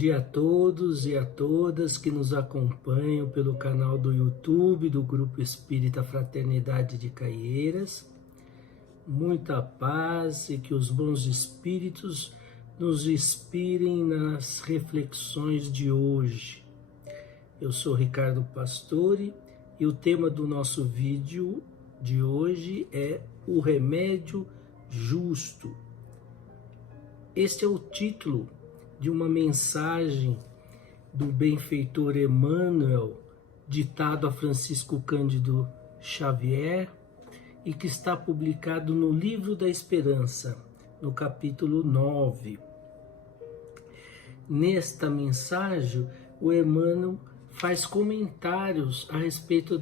dia a todos e a todas que nos acompanham pelo canal do YouTube do Grupo Espírita Fraternidade de Caieiras. Muita paz e que os bons espíritos nos inspirem nas reflexões de hoje. Eu sou Ricardo Pastore e o tema do nosso vídeo de hoje é o remédio justo. Este é o título de uma mensagem do benfeitor Emmanuel, ditado a Francisco Cândido Xavier, e que está publicado no Livro da Esperança, no capítulo 9. Nesta mensagem, o Emmanuel faz comentários a respeito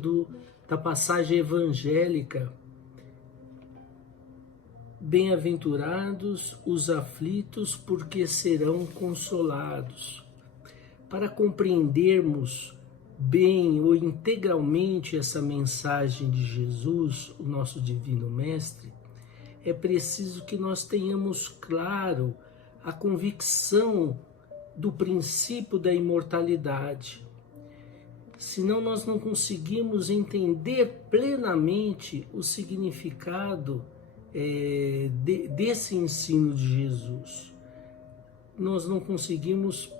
da passagem evangélica: bem-aventurados os aflitos, porque serão consolados. Para compreendermos bem ou integralmente essa mensagem de Jesus, o nosso Divino Mestre, é preciso que nós tenhamos claro a convicção do princípio da imortalidade. Senão nós não conseguimos entender plenamente o significado desse ensino de Jesus. Nós não conseguimos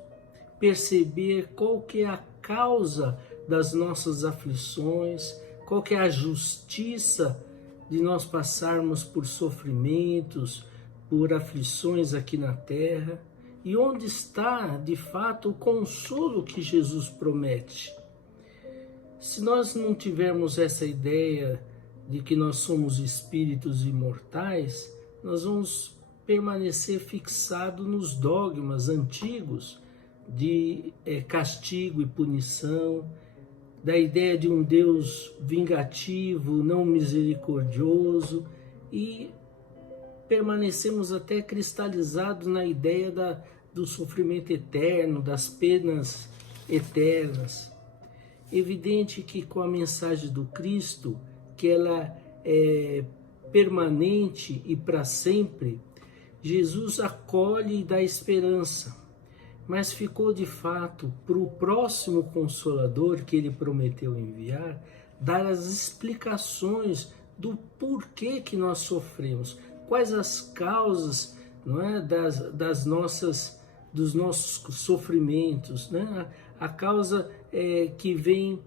perceber qual que é a causa das nossas aflições, qual que é a justiça de nós passarmos por sofrimentos, por aflições aqui na terra, e onde está, de fato, o consolo que Jesus promete. Se nós não tivermos essa ideia de que nós somos espíritos imortais, nós vamos permanecer fixados nos dogmas antigos de castigo e punição, da ideia de um Deus vingativo, não misericordioso, e permanecemos até cristalizados na ideia do sofrimento eterno, das penas eternas. Evidente que com a mensagem do Cristo, que ela é permanente e para sempre, Jesus acolhe e dá esperança, mas ficou de fato para o próximo Consolador que ele prometeu enviar, dar as explicações do porquê que nós sofremos, quais as causas, não é, dos nossos sofrimentos, né? A causa que vem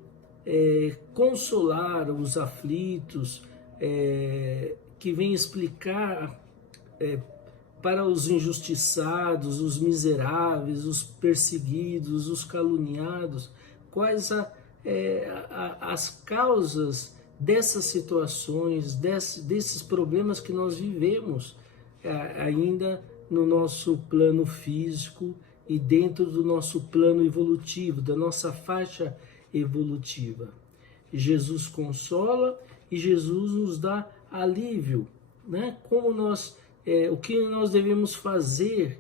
consolar os aflitos, que vem explicar para os injustiçados, os miseráveis, os perseguidos, os caluniados, quais as causas dessas situações, desses problemas que nós vivemos ainda no nosso plano físico e dentro do nosso plano evolutivo, da nossa faixa evolutiva. Jesus consola e Jesus nos dá alívio, né? O que nós devemos fazer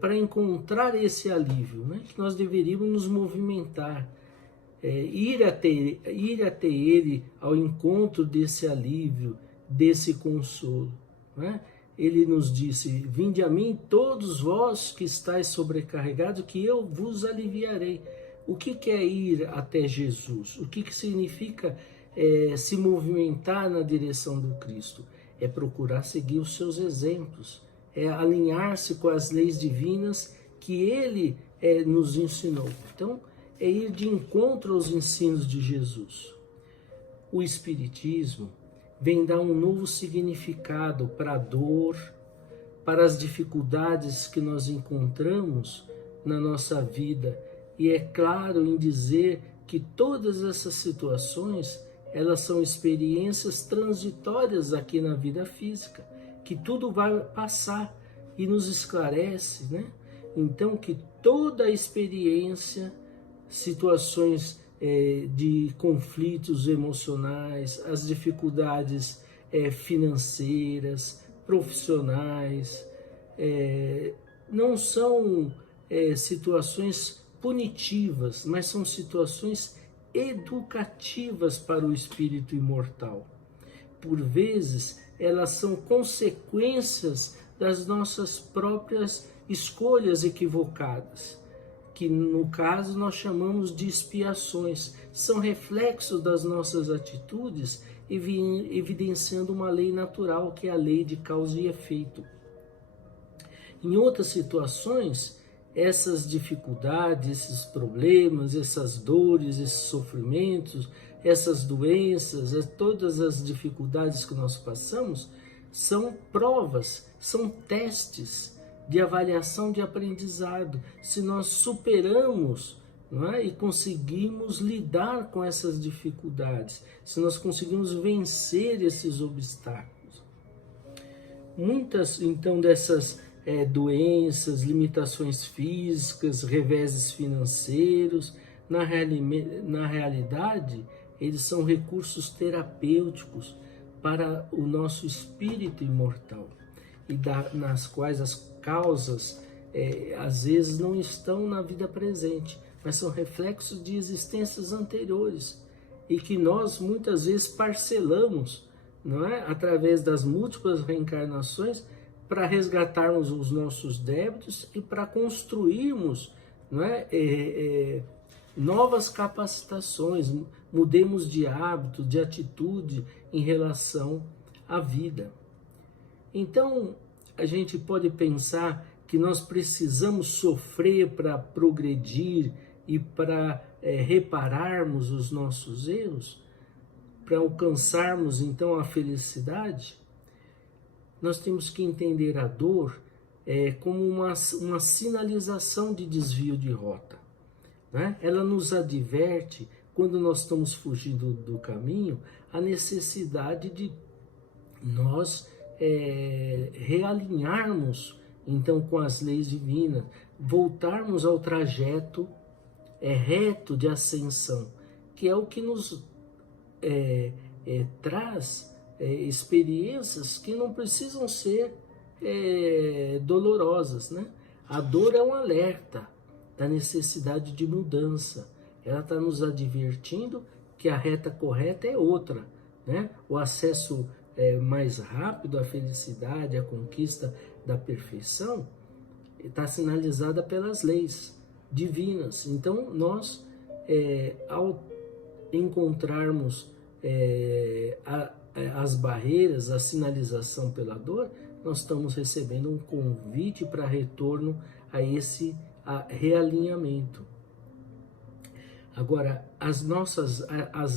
para encontrar esse alívio, né? Que nós deveríamos nos movimentar, ir até Ele ao encontro desse alívio, desse consolo, né? Ele nos disse: vinde a mim todos vós que estáis sobrecarregados, que eu vos aliviarei. O que é ir até Jesus? O que significa se movimentar na direção do Cristo? É procurar seguir os seus exemplos, é alinhar-se com as leis divinas que Ele nos ensinou. Então, é ir de encontro aos ensinos de Jesus. O Espiritismo vem dar um novo significado para a dor, para as dificuldades que nós encontramos na nossa vida. E é claro em dizer que todas essas situações, elas são experiências transitórias aqui na vida física, que tudo vai passar, e nos esclarece, né? Então, que toda experiência, situações de conflitos emocionais, as dificuldades financeiras, profissionais, não são situações punitivas, mas são situações educativas para o espírito imortal. Por vezes, elas são consequências das nossas próprias escolhas equivocadas. que no caso nós chamamos de expiações, são reflexos das nossas atitudes, evidenciando uma lei natural, que é a lei de causa e efeito. Em outras situações, essas dificuldades, esses problemas, essas dores, esses sofrimentos, essas doenças, todas as dificuldades que nós passamos, são provas, são testes de avaliação de aprendizado. Se nós superamos, não é, e conseguimos lidar com essas dificuldades, se nós conseguimos vencer esses obstáculos. Muitas, então, dessas doenças, limitações físicas, reveses financeiros, na realidade, eles são recursos terapêuticos para o nosso espírito imortal, e nas quais as causas às vezes não estão na vida presente, mas são reflexos de existências anteriores, e que nós muitas vezes parcelamos, não é? Através das múltiplas reencarnações, para resgatarmos os nossos débitos e para construirmos, não é? Novas capacitações, mudemos de hábito, de atitude em relação à vida. Então, a gente pode pensar que nós precisamos sofrer para progredir e para repararmos os nossos erros, para alcançarmos então a felicidade. Nós temos que entender a dor como uma sinalização de desvio de rota, né? Ela nos adverte, quando nós estamos fugindo do caminho, a necessidade de nós realinharmos então com as leis divinas, voltarmos ao trajeto reto de ascensão, que é o que nos traz experiências que não precisam ser dolorosas, né? A dor é um alerta da necessidade de mudança. Ela está nos advertindo que a reta correta é outra, né? O acesso mais rápido à felicidade, à conquista da perfeição, está sinalizada pelas leis divinas. Então, nós, ao encontrarmos as barreiras, a sinalização pela dor, nós estamos recebendo um convite para retorno a esse realinhamento. Agora, as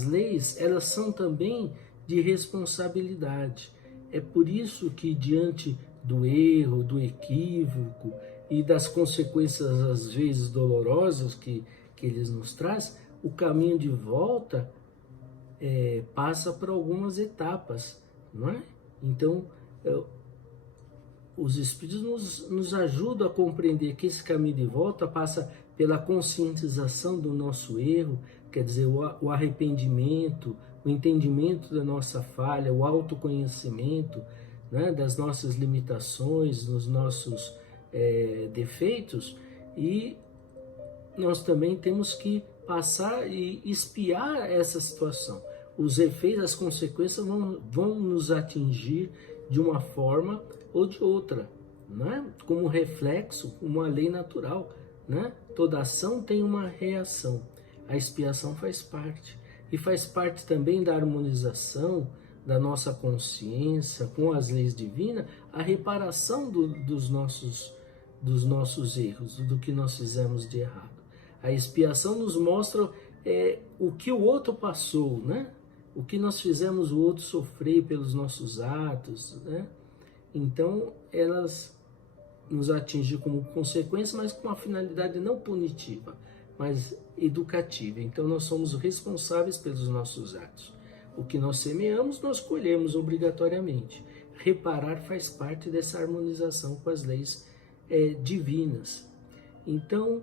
leis, elas são também de responsabilidade. É por isso que, diante do erro, do equívoco e das consequências às vezes dolorosas que eles nos traz, o caminho de volta passa por algumas etapas, não é? Então, os Espíritos nos ajudam a compreender que esse caminho de volta passa pela conscientização do nosso erro, quer dizer, o arrependimento, o entendimento da nossa falha, o autoconhecimento, né, das nossas limitações, dos nossos defeitos, e nós também temos que passar e espiar essa situação. Os efeitos, as consequências vão nos atingir de uma forma ou de outra, né? Como reflexo, uma lei natural, né? Toda ação tem uma reação. A expiação faz parte. E faz parte também da harmonização da nossa consciência com as leis divinas, a reparação dos nossos erros, do que nós fizemos de errado. A expiação nos mostra o que o outro passou, né? O que nós fizemos o outro sofrer pelos nossos atos, né? Então, elas nos atingem como consequência, mas com uma finalidade não punitiva, mas educativa. Então, nós somos responsáveis pelos nossos atos. O que nós semeamos, nós colhemos obrigatoriamente. Reparar faz parte dessa harmonização com as leis divinas. Então,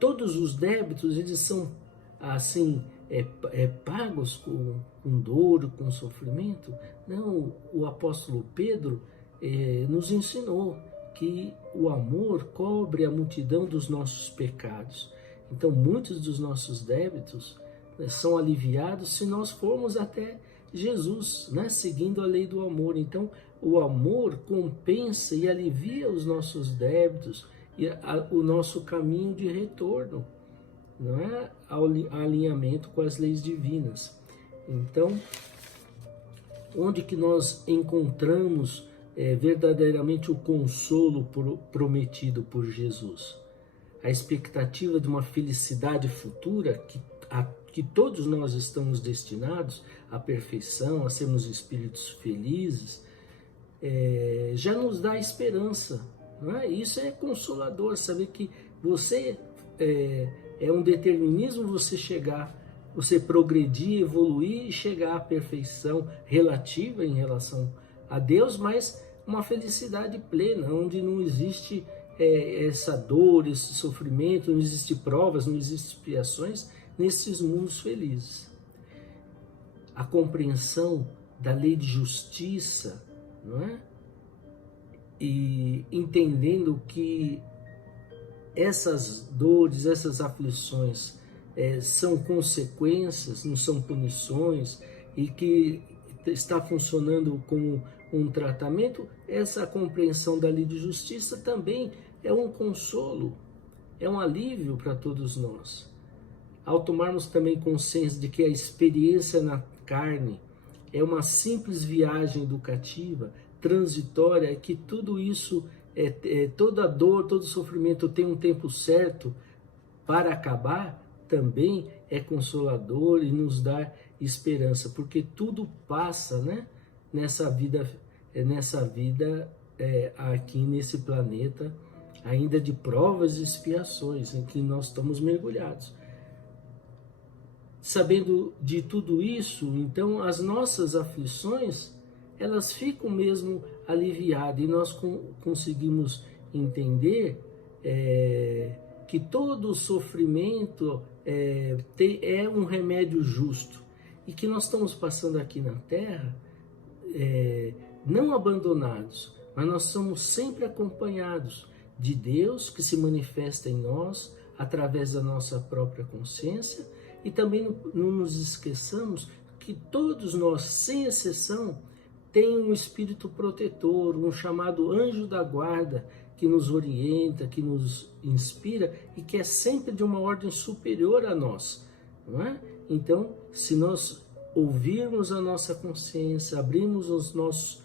todos os débitos, eles são assim pagos com dor, com sofrimento. Não, o apóstolo Pedro nos ensinou que o amor cobre a multidão dos nossos pecados. Então, muitos dos nossos débitos são aliviados se nós formos até Jesus, né, seguindo a lei do amor. Então, o amor compensa e alivia os nossos débitos e o nosso caminho de retorno, não é? Ao alinhamento com as leis divinas. Então, onde que nós encontramos verdadeiramente o consolo prometido por Jesus? A expectativa de uma felicidade futura que todos nós estamos destinados à perfeição, a sermos espíritos felizes, já nos dá esperança, não é? Isso é consolador, saber que você é um determinismo você progredir, evoluir e chegar à perfeição relativa em relação a Deus, mas uma felicidade plena, onde não existe essa dor, esse sofrimento, não existe provas, não existe expiações nesses mundos felizes. A compreensão da lei de justiça, não é? E entendendo que essas dores, essas aflições são consequências, não são punições, e que está funcionando como um tratamento, essa compreensão da lei de justiça também é um consolo, é um alívio para todos nós. Ao tomarmos também consciência de que a experiência na carne é uma simples viagem educativa, transitória, que tudo isso, toda dor, todo sofrimento tem um tempo certo para acabar, também é consolador e nos dá esperança, porque tudo passa, né? Nessa vida aqui nesse planeta, ainda de provas e expiações em que nós estamos mergulhados. Sabendo de tudo isso, então as nossas aflições, elas ficam mesmo aliviadas, e nós conseguimos entender que todo sofrimento é um remédio justo, e que nós estamos passando aqui na Terra não abandonados, mas nós somos sempre acompanhados de Deus, que se manifesta em nós através da nossa própria consciência. E também não nos esqueçamos que todos nós, sem exceção, tem um espírito protetor, um chamado anjo da guarda, que nos orienta, que nos inspira e que é sempre de uma ordem superior a nós, não é? Então, se nós ouvirmos a nossa consciência, abrirmos os nossos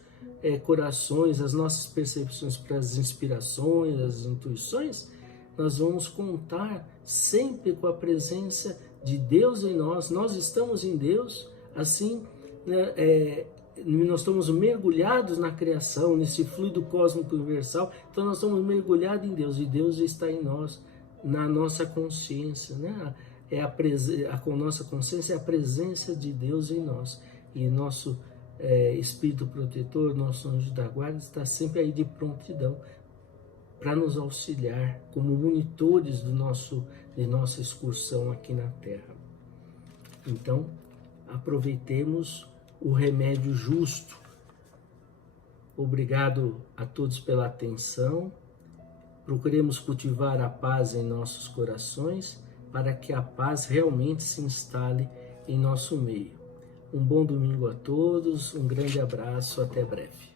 corações, as nossas percepções para as inspirações, as intuições, nós vamos contar sempre com a presença de Deus em nós. Nós estamos em Deus, assim, né, nós estamos mergulhados na criação, nesse fluido cósmico universal, então nós estamos mergulhados em Deus, e Deus está em nós, na nossa consciência, né? Com nossa consciência é a presença de Deus em nós, e nosso espírito protetor, nosso anjo da guarda, está sempre aí de prontidão para nos auxiliar como monitores de nossa excursão aqui na Terra. Então, aproveitemos o remédio justo. Obrigado a todos pela atenção. Procuremos cultivar a paz em nossos corações, para que a paz realmente se instale em nosso meio. Um bom domingo a todos, um grande abraço, até breve.